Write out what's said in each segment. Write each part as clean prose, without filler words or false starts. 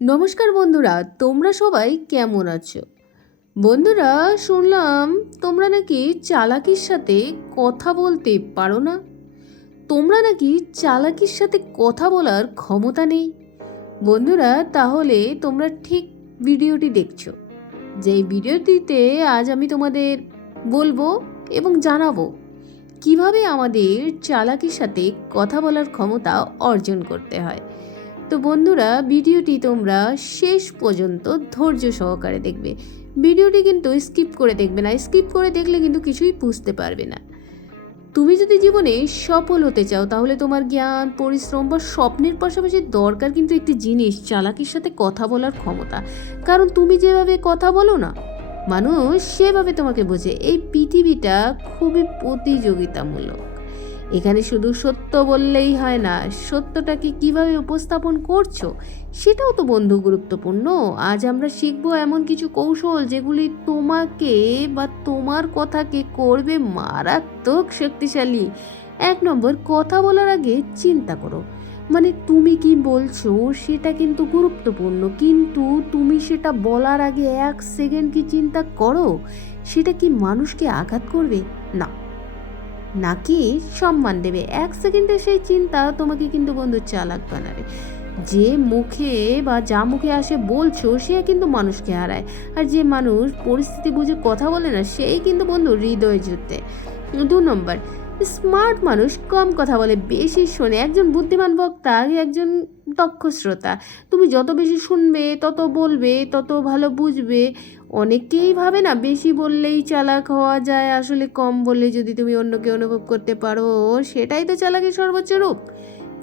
নমস্কার বন্ধুরা, তোমরা সবাই কেমন আছো? বন্ধুরা, শুনলাম তোমরা নাকি চালাকির সাথে কথা বলতে পারো না। তোমরা নাকি চালাকির সাথে কথা বলার ক্ষমতা নেই। বন্ধুরা, তাহলে তোমরা ঠিক ভিডিওটি দেখছো। যেই ভিডিওটিতে আজ আমি তোমাদের বলবো এবং জানাবো কিভাবে আমাদের চালাকির সাথে কথা বলার ক্ষমতা অর্জন করতে হয়। তো বন্ধুরা, ভিডিওটি তোমরা শেষ পর্যন্ত ধৈর্য সহকারে দেখবে। ভিডিওটি কিন্তু স্কিপ করে দেখবে না। স্কিপ করে দেখলে কিন্তু কিছুই বুঝতে পারবে না। তুমি যদি জীবনে সফল হতে চাও, তাহলে তোমার জ্ঞান, পরিশ্রম বা স্বপ্নের পাশাপাশি দরকার কিন্তু একটি জিনিস, চালাকির সাথে কথা বলার ক্ষমতা। কারণ তুমি যেভাবে কথা বলো না, মানুষ সেভাবে তোমাকে বোঝে। এই পৃথিবীটা খুবই প্রতিযোগিতামূলক। এখানে শুধু সত্য বললেই হয় না, সত্যটাকে কিভাবে উপস্থাপন করছো সেটাও তো বন্ধু গুরুত্বপূর্ণ। আজ আমরা শিখবো এমন কিছু কৌশল যেগুলি তোমাকে বা তোমার কথাকে করবে মারাত্মক শক্তিশালী। 1 নম্বর, কথা বলার আগে চিন্তা করো। মানে তুমি কি বলছো সেটা কিন্তু গুরুত্বপূর্ণ, কিন্তু তুমি সেটা বলার আগে 1 সেকেন্ড কি চিন্তা করো সেটা কি মানুষকে আঘাত করবে না, নাকি সম্মান দেবে। 1 সেকেন্ডে সেই চিন্তা তোমাকে কিন্তু বন্ধু চালাক বানাবে। যে মুখে বা যা মুখে আসে বলছো সে কিন্তু মানুষকে হারায়, আর যে মানুষ পরিস্থিতি বুঝে কথা বলে না সেই কিন্তু বন্ধু হৃদয় যুদ্ধে। 2 নম্বর, স্মার্ট মানুষ কম কথা বলে, বেশি শোনে। একজন বুদ্ধিমান বক্তা একজন দক্ষ শ্রোতা। তুমি যত বেশি শুনবে, তত বলবে, তত ভালো বুঝবে। অনেকেই ভাবে না বেশি বললেই চালাক হওয়া যায়, আসলে কম বললে যদি তুমি অন্যকে অনুভব করতে পারো সেটাই তো চালাকের সর্বোচ্চ রূপ।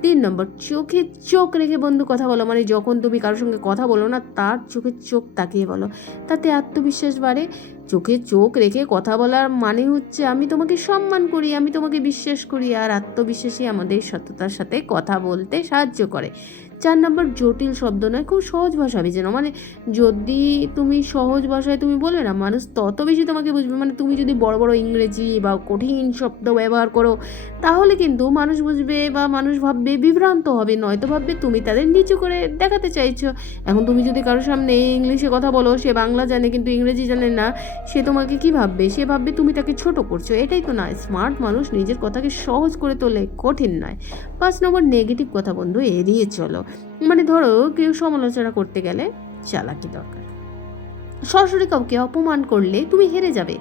3 নম্বর, চোখে চোখ রেখে বন্ধু কথা বলো। মানে যখন তুমি কারোর সঙ্গে কথা বলো না, তার চোখে চোখ তাকিয়ে বলো, তাতে আত্মবিশ্বাস বাড়ে। চোখে চোখ রেখে কথা বলার মানে হচ্ছে আমি তোমাকে সম্মান করি, আমি তোমাকে বিশ্বাস করি। আর আত্মবিশ্বাসী আমাদের সততার সাথে কথা বলতে সাহায্য করে। 4 নম্বর, জটিল শব্দ নয়, খুব সহজ ভাষা বেছে নাও। মানে যদি তুমি সহজ ভাষায় তুমি বলবে না, মানুষ তত বেশি তোমাকে বুঝবে। মানে তুমি যদি বড় বড় ইংরেজি বা কঠিন শব্দ ব্যবহার করো, তাহলে কিন্তু মানুষ বুঝবে বা মানুষ ভাববে, বিভ্রান্ত হবে। নয়তো ভাববে তুমি তাদের নিচু করে দেখাতে চাইছো। এখন তুমি যদি কারোর সামনে ইংলিশে কথা বলো, সে বাংলা জানে কিন্তু ইংরেজি জানে না, সে তোমাকে কি ভাববে? সে ভাববে তুমি তাকে ছোট করছো। এটাই তো নয়। স্মার্ট মানুষ নিজের কথাকে সহজ করে তোলে, কঠিন নয়। 5 নম্বর, নেগেটিভ কথা বন্ধু এড়িয়ে চলো। মানে ধরো কেউ সমালোচনা করতে গেলে চালাকি দরকার। সরাসরি কাউকে অপমান করলে তুমি হেরে যাবে।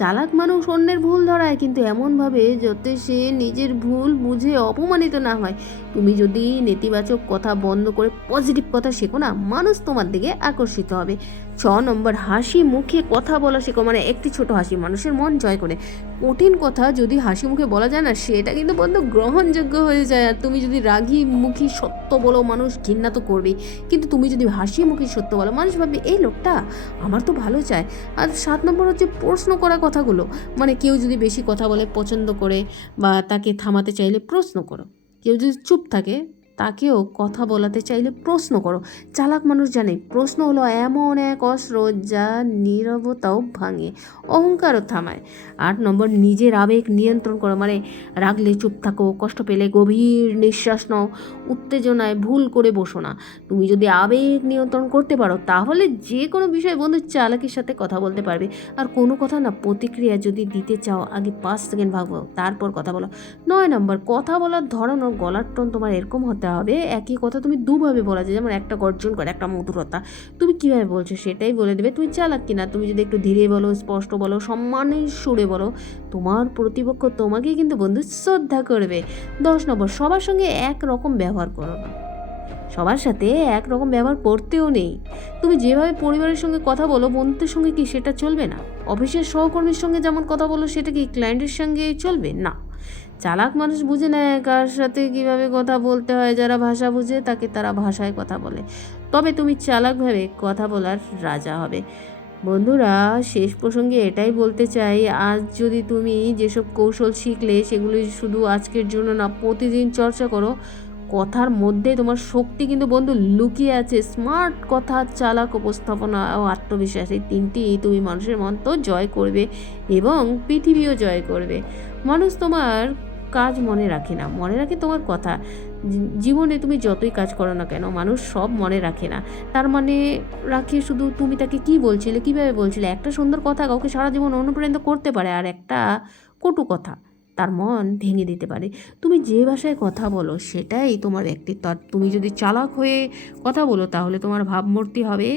চালাক মানুষ অন্যের ভুল ধরায়, কিন্তু এমনভাবে যাতে সে নিজের ভুল বুঝে অপমানিত না হয়। তুমি যদি নেতিবাচক কথা বন্ধ করে পজিটিভ কথা শেখো না, মানুষ তোমার দিকে আকর্ষিত হবে। 6 নম্বর, হাসি মুখে কথা বলা শেখো। মানে একটি ছোট হাসি মানুষের মন জয় করে। কঠিন কথা যদি হাসি মুখে বলা যায় না, সেটা কিন্তু বন্ধু গ্রহণযোগ্য হয়ে যায়। আর তুমি যদি রাগী মুখী সত্য বলো, মানুষ ঘৃণা তো করবেই। কিন্তু তুমি যদি হাসি মুখী সত্য বলো, মানুষ ভাববে এই লোকটা আমার তো ভালো চায়। আর 7 নম্বর হচ্ছে প্রশ্ন করা কথাগুলো। মানে কেউ যদি বেশি কথা বলে পছন্দ করে বা তাকে থামাতে চাইলে প্রশ্ন করো। কেউ যদি চুপ থাকে, তাকেও কথা বলাতে চাইলে প্রশ্ন করো। চালাক মানুষ জানে প্রশ্ন হলো এমন এক অস্ত্র যা নীরবতাও ভাঙে, অহংকারও থামায়। 8 নম্বর, নিজের আবেগ নিয়ন্ত্রণ করো। মানে রাগলে চুপ থাকো, কষ্ট পেলে গভীর নিঃশ্বাস নাও, উত্তেজনায় ভুল করে বসো না। তুমি যদি আবেগ নিয়ন্ত্রণ করতে পারো, তাহলে যে কোনো বিষয়ে বন্ধু চালাকির সাথে কথা বলতে পারবে। আর কোনো কথা না, প্রতিক্রিয়া যদি দিতে চাও আগে 5 সেকেন্ড ভাবো, তারপর কথা বলো। 9 নম্বর, কথা বলার ধরন ও গলার টোন তোমার এরকম হতে হবে, একই কথা তুমি দুভাবে বলা যায়। যেমন একটা গর্জন করে, একটা মধুরতা। তুমি কীভাবে বলছো সেটাই বলে দেবে তুমি চালাক কিনা। তুমি যদি একটু ধীরে বলো, স্পষ্ট বলো, সম্মানের সুরে বলো, তোমার প্রতিপক্ষ তোমাকে কিন্তু বন্ধু শ্রদ্ধা করবে। 10 নম্বর, সবার সঙ্গে একরকম ব্যবহার করো না। সবার সাথে একরকম ব্যবহার করতেও নেই। তুমি যেভাবে পরিবারের সঙ্গে কথা বলো, বন্ধুদের সঙ্গে কি সেটা চলবে না? অফিসের সহকর্মীর সঙ্গে যেমন কথা বলো, সেটা কি ক্লায়েন্টের সঙ্গে চলবে না? চালাক মানুষ বুঝে নেয় কার সাথে কিভাবে কথা বলতে হয়। যারা ভাষা বুঝে তাকে তারা ভাষায় কথা বলে। তবে তুমি চালাকভাবে কথা বলার রাজা হবে। বন্ধুরা, শেষ প্রসঙ্গে এটাই বলতে চাই, আজ যদি তুমি যেসব কৌশল শিখলে সেগুলি শুধু আজকের জন্য না, প্রতিদিন চর্চা করো। কথার মধ্যে তোমার শক্তি কিন্তু বন্ধু লুকিয়ে আছে। স্মার্ট কথা, চালাক উপস্থাপনা ও আত্মবিশ্বাস, এই তিনটি তুমি মানুষের মন তো জয় করবে এবং পৃথিবীও জয় করবে। মানুষ তোমার কাজ মনে রাখে না, মনে রাখে তোমার কথা। জীবনে তুমি যতই কাজ করো না কেন, মানুষ সব মনে রাখে না। তার মানে রাখে শুধু তুমি তাকে কী বলছিলে, কীভাবে বলছিলে। একটা সুন্দর কথা কাউকে সারা জীবন অনুপ্রাণিত করতে পারে, আর একটা কটু কথা তার মন ভেঙে দিতে পারে। তুমি যে ভাষায় কথা বলো সেটাই তোমার ব্যক্তিত্ব। আর তুমি যদি চালাক হয়ে কথা বলো তাহলে তোমার ভাবমূর্তি হবে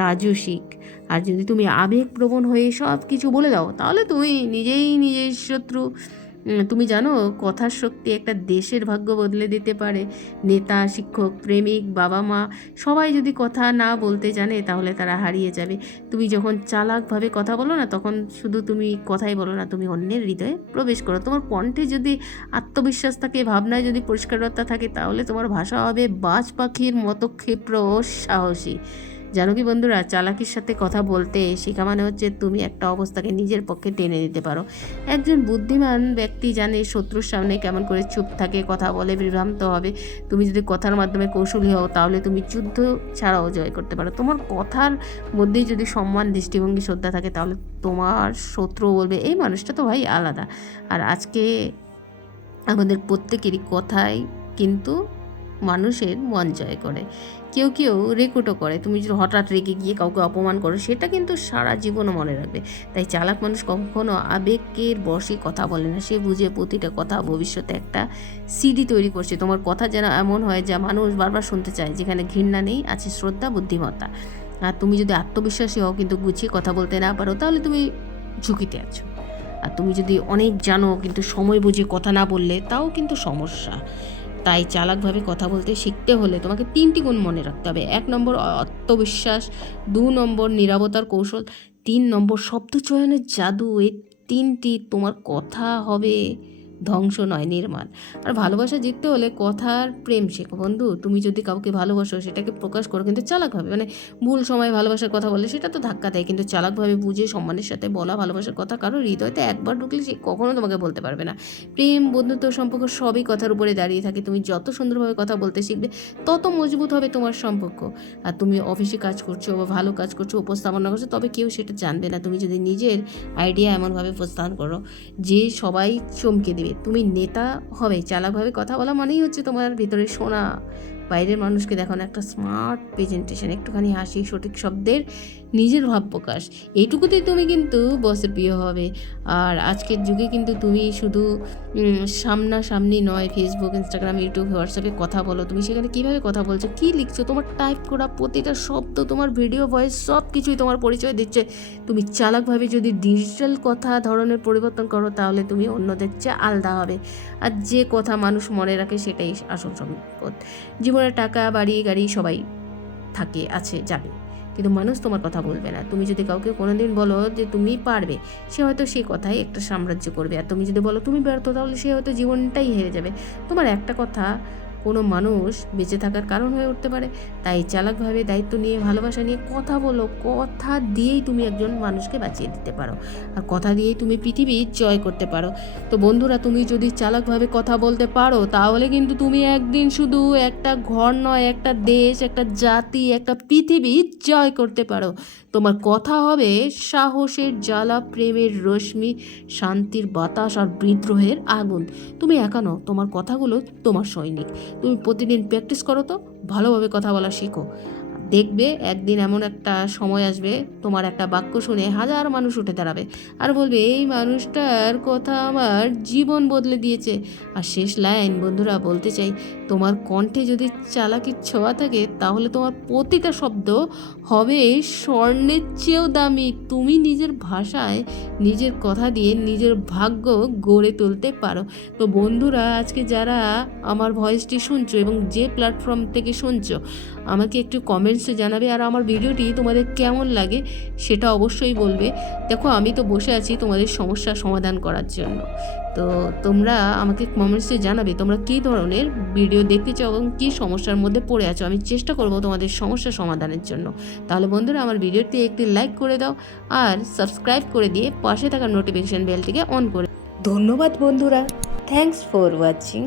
রাজসিক। আর যদি তুমি আবেগপ্রবণ হয়ে সব কিছু বলে দাও তাহলে তুমি নিজেই নিজের শত্রু। তুমি জানো কথার শক্তি একটা দেশের ভাগ্য বদলে দিতে পারে। নেতা, শিক্ষক, প্রেমিক, বাবা মা সবাই যদি কথা না বলতে জানে তাহলে তারা হারিয়ে যাবে। তুমি যখন চালাকভাবে কথা বলো না, তখন শুধু তুমি কথাই বলো না, তুমি অন্যের হৃদয়ে প্রবেশ করো। তোমার কণ্ঠে যদি আত্মবিশ্বাস থাকে, ভাবনায় যদি পরিষ্কারতা থাকে, তাহলে তোমার ভাষা হবে বাজ পাখির মতো ক্ষিপ্র ও সাহসী। জানো কি বন্ধুরা, চালাকির সাথে কথা বলতে শেখা মানে হচ্ছে তুমি একটা অবস্থাকে নিজের পক্ষে টেনে নিতে পারো। একজন বুদ্ধিমান ব্যক্তি জানে শত্রুর সামনে কেমন করে চুপ থাকে, কথা বলে বিভ্রান্ত হবে। তুমি যদি কথার মাধ্যমে কৌশলী হও তাহলে তুমি যুদ্ধ ছাড়াও জয় করতে পারো। তোমার কথার মধ্যেই যদি সম্মান, দৃষ্টিভঙ্গি, শ্রদ্ধা থাকে তাহলে তোমার শত্রু বলবে এই মানুষটা তো ভাই আলাদা। আর আজকে আমাদের প্রত্যেকেরই কথাই কিন্তু মানুষের মন জয় করে। কেউ কেউ রেকর্ডও করে। তুমি যদি হঠাৎ রেগে গিয়ে কাউকে অপমান করো সেটা কিন্তু সারা জীবনও মনে রাখবে। তাই চালাক মানুষ কখনো আবেগের বশে কথা বলে না, সে বুঝে প্রতিটা কথা ভবিষ্যতে একটা সিডি তৈরি করছে। তোমার কথা যেন এমন হয় যা মানুষ বারবার শুনতে চায়, যেখানে ঘৃণা নেই, আছে শ্রদ্ধা, বুদ্ধিমত্তা। আর তুমি যদি আত্মবিশ্বাসী হও কিন্তু গুছিয়ে কথা বলতে না পারো তাহলে তুমি ঝুঁকিতে আছো। আর তুমি যদি অনেক জানো কিন্তু সময় বুঝে কথা না বললে তাও কিন্তু সমস্যা। তাই চালাকভাবে কথা বলতে শিখতে হলে তোমাকে 3টি গুণ মনে রাখতে হবে। 1 নম্বর আত্মবিশ্বাস, 2 নম্বর নীরবতার কৌশল, 3 নম্বর শব্দ চয়নের জাদু। এই 3টি তোমার কথা হবে ধ্বংস নয়, নির্মাণ। আর ভালোবাসা জিততে হলে কথার প্রেম শেখো বন্ধু। তুমি যদি কাউকে ভালোবাসো সেটাকে প্রকাশ করো, কিন্তু চালাকভাবে। মানে ভুল সময় ভালোবাসার কথা বললে সেটা তো ধাক্কা দেয়, কিন্তু চালাকভাবে বুঝে সম্মানের সাথে বলা ভালোবাসার কথা কারোর হৃদয়তে একবার ঢুকলে সে কখনো তোমাকে বলতে পারবে না। প্রেম, বন্ধুত্ব, সম্পর্ক সবই কথার উপরে দাঁড়িয়ে থাকে। তুমি যত সুন্দরভাবে কথা বলতে শিখবে তত মজবুত হবে তোমার সম্পর্ক। আর তুমি অফিসে কাজ করছো বা ভালো কাজ করছো, উপস্থাপনা করছো, তবে কেউ সেটা জানবে না। তুমি যদি নিজের আইডিয়া এমনভাবে উপস্থাপন করো যে সবাই চমকে দেবে, তুমি নেতা হবে। চালাকভাবে কথা বলা মানেই হচ্ছে তোমার ভিতরে শোনা, বাইরের মানুষকে দেখানো, একটা স্মার্ট প্রেজেন্টেশন, একটুখানি হাসি, সঠিক শব্দের নিজের ভাব প্রকাশ। এইটুকুতেই তুমি কিন্তু বসের প্রিয় হবে। আর আজকের যুগে কিন্তু তুমি শুধু সামনাসামনি নয়, ফেসবুক, ইনস্টাগ্রাম, ইউটিউব, হোয়াটসঅ্যাপে কথা বলো। তুমি সেখানে কীভাবে কথা বলছো, কী লিখছো, তোমার টাইপ করা প্রতিটা শব্দ, তোমার ভিডিও, ভয়েস সব কিছুই তোমার পরিচয় দিচ্ছে। তুমি চালাকভাবে যদি ডিজিটাল কথা ধরনের পরিবর্তন করো তাহলে তুমি অন্যদের চেয়ে আলাদা হবে। আর যে কথা মানুষ মনে রাখে সেটাই আসল সম্পদ। জীবনে টাকা, বাড়ি, গাড়ি সবাই থাকে, আছে, যাবে, কিন্তু মানুষ তোমার কথা বলবে না। তুমি যদি কাউকে কোনোদিন বলো যে তুমি পারবে, সে হয়তো সেই কথাই একটা সাম্রাজ্য করবে। আর তুমি যদি বলো তুমি ব্যর্থ, তাহলে সে হয়তো জীবনটাই হেরে যাবে। তোমার একটা কথা কোনো মানুষ বেঁচে থাকার কারণ হয়ে উঠতে পারে। তাই চালাকভাবে দায়িত্ব নিয়ে, ভালোবাসা নিয়ে কথা বলো। কথা দিয়েই তুমি একজন মানুষকে বাঁচিয়ে দিতে পারো, আর কথা দিয়েই তুমি পৃথিবী জয় করতে পারো। তো বন্ধুরা, তুমি যদি চালাকভাবে কথা বলতে পারো তাহলে কিন্তু তুমি একদিন শুধু একটা ঘর নয়, একটা দেশ, একটা জাতি, একটা পৃথিবী জয় করতে পারো। তোমার কথা হবে সাহসের জ্বালা, প্রেমের রশ্মি, শান্তির বাতাস আর বিদ্রোহের আগুন। তুমি একা নও, তোমার কথাগুলো তোমার সৈনিক। তুমি প্রতিদিন প্র্যাকটিস করো, তো ভালোভাবে কথা বলা শেখো। দেখবে একদিন এমন একটা সময় আসবে তোমার একটা বাক্য শুনে হাজার মানুষ উঠে দাঁড়াবে আর বলবে এই মানুষটার কথা আমার জীবন বদলে দিয়েছে। আর শেষ লাইন বন্ধুরা বলতে চাই, তোমার কণ্ঠে যদি চালাকির ছোঁয়া থাকে তাহলে তোমার প্রতিটা শব্দ হবে স্বর্ণের চেয়েও দামি। তুমি নিজের ভাষায়, নিজের কথা দিয়ে নিজের ভাগ্য গড়ে তুলতে পারো। তো বন্ধুরা, আজকে যারা আমার ভয়েসটি শুনছো এবং যে প্ল্যাটফর্ম থেকে শুনছো, আমাকে একটু কমেন্টসে জানাবে। আর আমার ভিডিওটি তোমাদের কেমন লাগে সেটা অবশ্যই বলবে। দেখো, আমি তো বসে আছি তোমাদের সমস্যার সমাধান করার জন্য। তো তোমরা আমাকে কমেন্টসে জানাবে তোমরা কী ধরনের ভিডিও দেখতে চাও এবং কী সমস্যার মধ্যে পড়ে আছো। আমি চেষ্টা করব তোমাদের সমস্যা সমাধানের জন্য। তাহলে বন্ধুরা, আমার ভিডিওটি একটি লাইক করে দাও আর সাবস্ক্রাইব করে দিয়ে পাশে থাকা নোটিফিকেশান বেলটিকে অন করে। ধন্যবাদ বন্ধুরা, থ্যাঙ্কস ফর ওয়াচিং।